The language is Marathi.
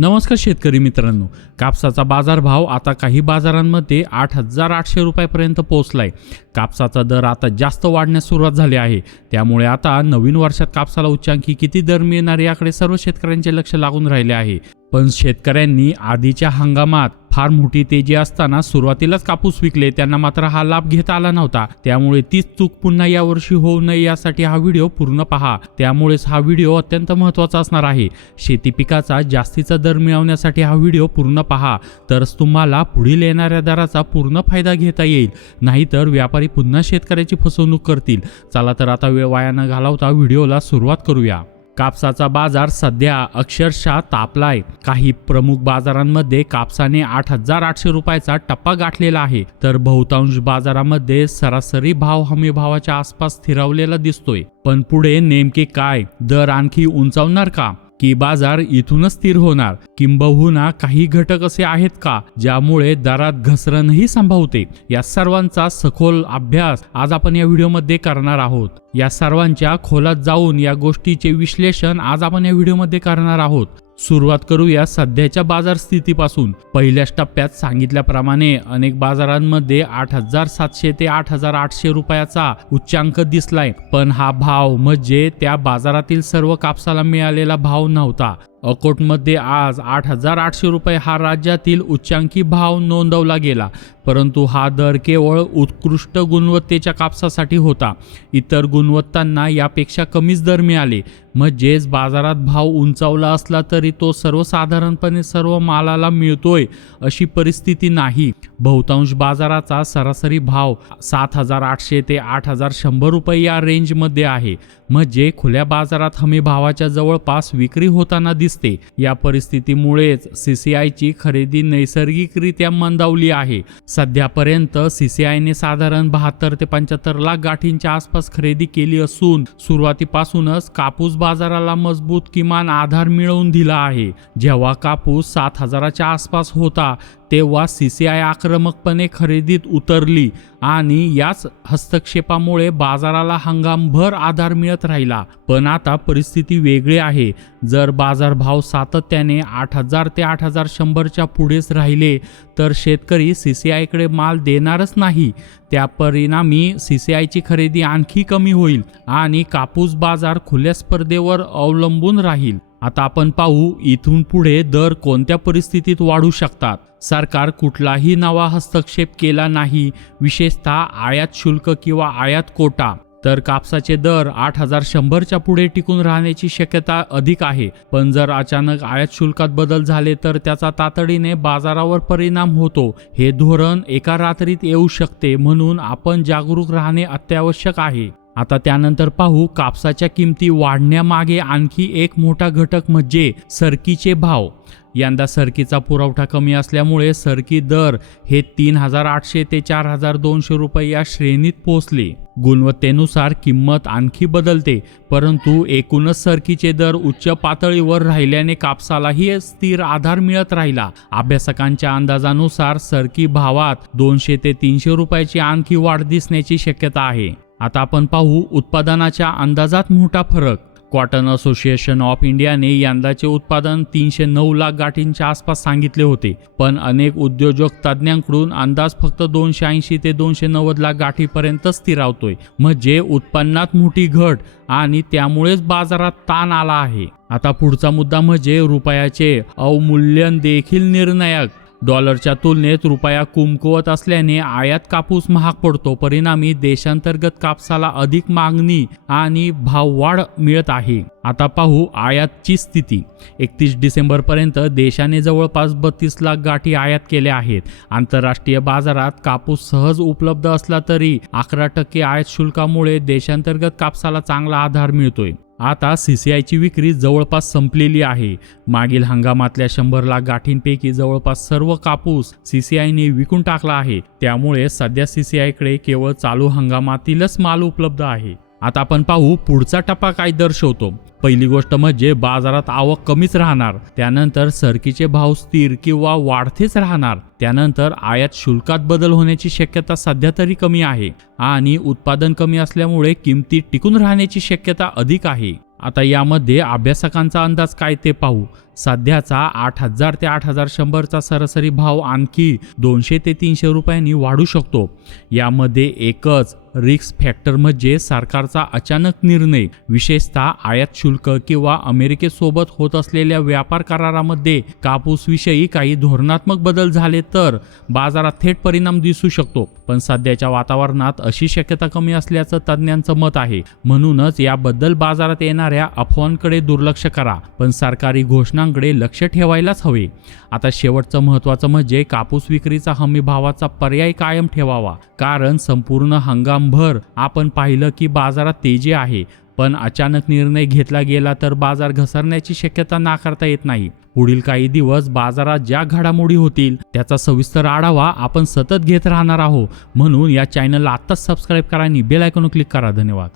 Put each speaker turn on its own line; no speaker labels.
नमस्कार शेतकरी मित्रांनो कापसाचा बाजारभाव आता काही बाजारांमध्ये आठ हजार आठशे रुपयापर्यंत पोहोचलाय. कापसाचा दर आता जास्त वाढण्यास सुरुवात झाली आहे. त्यामुळे आता नवीन वर्षात कापसाला उच्चांकी किती दर मिळणार याकडे सर्व शेतकऱ्यांचे लक्ष लागून राहिले आहे. पण शेतकऱ्यांनी आधीच्या हंगामात फार मोठी तेजी असताना सुरुवातीलाच कापूस विकले त्यांना मात्र हा लाभ घेता आला नव्हता. त्यामुळे तीच चूक पुन्हा यावर्षी होऊ नये यासाठी हा व्हिडिओ पूर्ण पहा. त्यामुळेच हा व्हिडिओ अत्यंत महत्त्वाचा असणार आहे. शेती पिकाचा जास्तीचा दर मिळवण्यासाठी हा व्हिडिओ पूर्ण पहा. तरच तुम्हाला पुढील येणाऱ्या दराचा पूर्ण फायदा घेता येईल. नाहीतर व्यापारी पुन्हा शेतकऱ्याची फसवणूक करतील. चला तर आता वेळ वाया न घालवता व्हिडिओला सुरुवात करूया. कापसाचा बाजार सध्या अक्षरशः तापलाय. काही प्रमुख बाजारांमध्ये कापसाने आठ हजार आठशे रुपयाचा टप्पा गाठलेला आहे. तर बहुतांश बाजारामध्ये सरासरी भाव हमी भावाच्या आसपास स्थिरावलेला दिसतोय. पण पुढे नेमके काय? दर आणखी उंचावणार का? की बाजार इथूनच स्थिर होणार. किंबहुना काही घटक असे आहेत का ज्यामुळे दरात घसरणही संभवते? या सर्वांचा सखोल अभ्यास आज आपण या व्हिडिओमध्ये करणार आहोत. या सर्वांच्या खोलात जाऊन या गोष्टीचे विश्लेषण आज आपण या व्हिडिओमध्ये करणार आहोत. सुरुवात करूया सध्याच्या बाजार स्थितीपासून. पहिल्याच टप्प्यात सांगितल्याप्रमाणे अनेक बाजारांमध्ये आठ हजार सातशे ते आठ हजार आठशे रुपयाचा उच्चांक दिसलाय. पण हा भाव म्हणजे त्या बाजारातील सर्व कापसाला मिळालेला भाव नव्हता. अकोटमध्ये आज आठ हजार आठशे रुपये हा राज्यातील उच्चांकी भाव नोंदवला गेला परंतु हा दर केवळ उत्कृष्ट गुणवत्तेच्या कापसासाठी होता. इतर गुणवत्तांना यापेक्षा कमीच दर मिळाले. म्हणजेच बाजारात भाव उंचावला असला तरी तो सर्वसाधारणपणे सर्व मालाला मिळतोय अशी परिस्थिती नाही. बहुतांश बाजाराचा सरासरी भाव सात हजार आठशे ते आठ हजार शंभर रुपये या रेंजमध्ये आहे. म्हणजे खुल्या बाजारात हमी भावाच्या जवळपास विक्री होताना दिसते या परिस्थितीमुळेच सीसीआयची खरेदी नैसर्गिकरित्या मंदावली आहे. सध्यापर्यंत सीसीआयने साधारण बहात्तर ते पंच्याहत्तर लाख गाठींच्या आसपास खरेदी केली असून सुरुवातीपासूनच कापूस बाजाराला मजबूत किमान आधार मिळवून दिला आहे. जेव्हा कापूस सात हजाराच्या आसपास होता तेव्हा सीसीआय आक्रमकपणे खरेदीत उतरली आणि याच हस्तक्षेपामुळे बाजाराला हंगामभर आधार मिळत राहिला. पण आता परिस्थिती वेगळी आहे. जर बाजारभाव सातत्याने आठ हजार ते आठ हजार शंभरच्या पुढेच राहिले तर शेतकरी सीसीआयकडे माल देणारच नाही. त्या परिणामी सीसीआयची खरेदी आणखी कमी होईल आणि कापूस बाजार खुल्या स्पर्धेवर अवलंबून राहील. आता आपण पाहू इथून पुढे दर कोणत्या परिस्थितीत वाढू शकतात? सरकार कुठलाही नवा हस्तक्षेप केला नाही विशेषतः आयात शुल्क किंवा आयात कोटा. तर कापसाचे दर आठ हजार शंभरच्या पुढे टिकून राहण्याची शक्यता अधिक आहे. पण जर अचानक आयात शुल्कात बदल झाले तर त्याचा तातडीने बाजारावर परिणाम होतो. हे धोरण एका रात्रीत येऊ शकते म्हणून आपण जागरूक राहणे अत्यावश्यक आहे. आता त्यानंतर पाहू कापसाच्या किमती वाढण्यामागे आणखी एक मोठा घटक म्हणजे सरकीचे भाव. यंदा सरकीचा पुरवठा कमी असल्यामुळे सरकी दर हे तीन हजार आठशे ते चार हजार दोनशे रुपये या श्रेणीत पोहोचले. गुणवत्तेनुसार किंमत आणखी बदलते परंतु एकूणच सरकीचे दर उच्च पातळीवर राहिल्याने कापसालाही स्थिर आधार मिळत राहिला. अभ्यासकांच्या अंदाजानुसार सरकी भावात दोनशे ते तीनशे रुपयाची आणखी वाढ दिसण्याची शक्यता आहे. आता आपण पाहू उत्पादनाच्या अंदाजात मोठा फरक. कॉटन असोसिएशन ऑफ इंडियाने यंदाचे उत्पादन तीनशे नऊ लाख गाठींच्या आसपास सांगितले होते. पण अनेक उद्योजक तज्ज्ञांकडून अंदाज फक्त दोनशे ऐंशी ते दोनशे नव्वद लाख गाठीपर्यंत स्थिरावतोय. म्हणजे उत्पन्नात मोठी घट आणि त्यामुळेच बाजारात ताण आला आहे. आता पुढचा मुद्दा म्हणजे रुपयाचे अवमूल्यन देखील निर्णायक. डॉलरच्या तुलनेत रुपया कुमकुवत असल्याने आयात कापूस महाग पडतो. परिणामी देशांतर्गत कापसाला अधिक मागणी आणि भाववाढ मिळत आहे. आता पाहू आयातची स्थिती. एकतीस डिसेंबरपर्यंत देशाने जवळपास बत्तीस लाख गाठी आयात केल्या आहेत. आंतरराष्ट्रीय बाजारात कापूस सहज उपलब्ध असला तरी अकरा टक्के आयात शुल्कामुळे देशांतर्गत कापसाला चांगला आधार मिळतोय. आता सीसीआयची विक्री जवळपास संपलेली आहे. मागील हंगामातल्या शंभर लाख गाठींपैकी जवळपास सर्व कापूस सीसीआयने विकून टाकला आहे. त्यामुळे सध्या सीसीआयकडे केवळ चालू हंगामातीलच माल उपलब्ध आहे. आता आपण पाहू पुढचा टप्पा काय दर्शवतो. पहिली गोष्ट म्हणजे बाजारात आवक कमीच राहणार. त्यानंतर सरकीचे भाव स्थिर किंवा वाढतेच राहणार. त्यानंतर आयात शुल्कात बदल होण्याची शक्यता सध्या तरी कमी आहे. आणि उत्पादन कमी असल्यामुळे किमती टिकून राहण्याची शक्यता अधिक आहे. आता यामध्ये अभ्यासकांचा अंदाज काय ते पाहू. सध्याचा आठ हजार ते आठ हजार शंभरचा सरासरी भाव आणखी दोनशे ते तीनशे रुपयांनी वाढू शकतो. यामध्ये एकच रिक्स फॅक्टर म्हणजे सरकारचा अचानक निर्णय विशेषतः आयात शुल्क किंवा अमेरिकेसोबत होत असलेल्या व्यापार करारामध्ये कापूसविषयी काही धोरणात्मक बदल झाले तर बाजारात थेट परिणाम दिसू शकतो. पण सध्याच्या वातावरणात अशी शक्यता कमी असल्याचं तज्ज्ञांचं मत आहे. म्हणूनच याबद्दल बाजारात येणाऱ्या अफवांकडे दुर्लक्ष करा. पण सरकारी घोषणा प्रश्नांकडे लक्ष ठेवायलाच हवे. आता शेवटचं महत्त्वाचं म्हणजे कापूस विक्रीचा हमी भावाचा पर्याय कायम ठेवावा. कारण संपूर्ण हंगामभर आपण पाहिलं की बाजारात तेजी आहे. पण अचानक निर्णय घेतला गेला तर बाजार घसरण्याची शक्यता नाकारता येत नाही. पुढील काही दिवस बाजारात ज्या घडामोडी होतील त्याचा सविस्तर आढावा आपण सतत घेत राहणार आहोत. म्हणून या चॅनलला आत्ताच सबस्क्राईब करा आणि बेल आयकॉन क्लिक करा. धन्यवाद.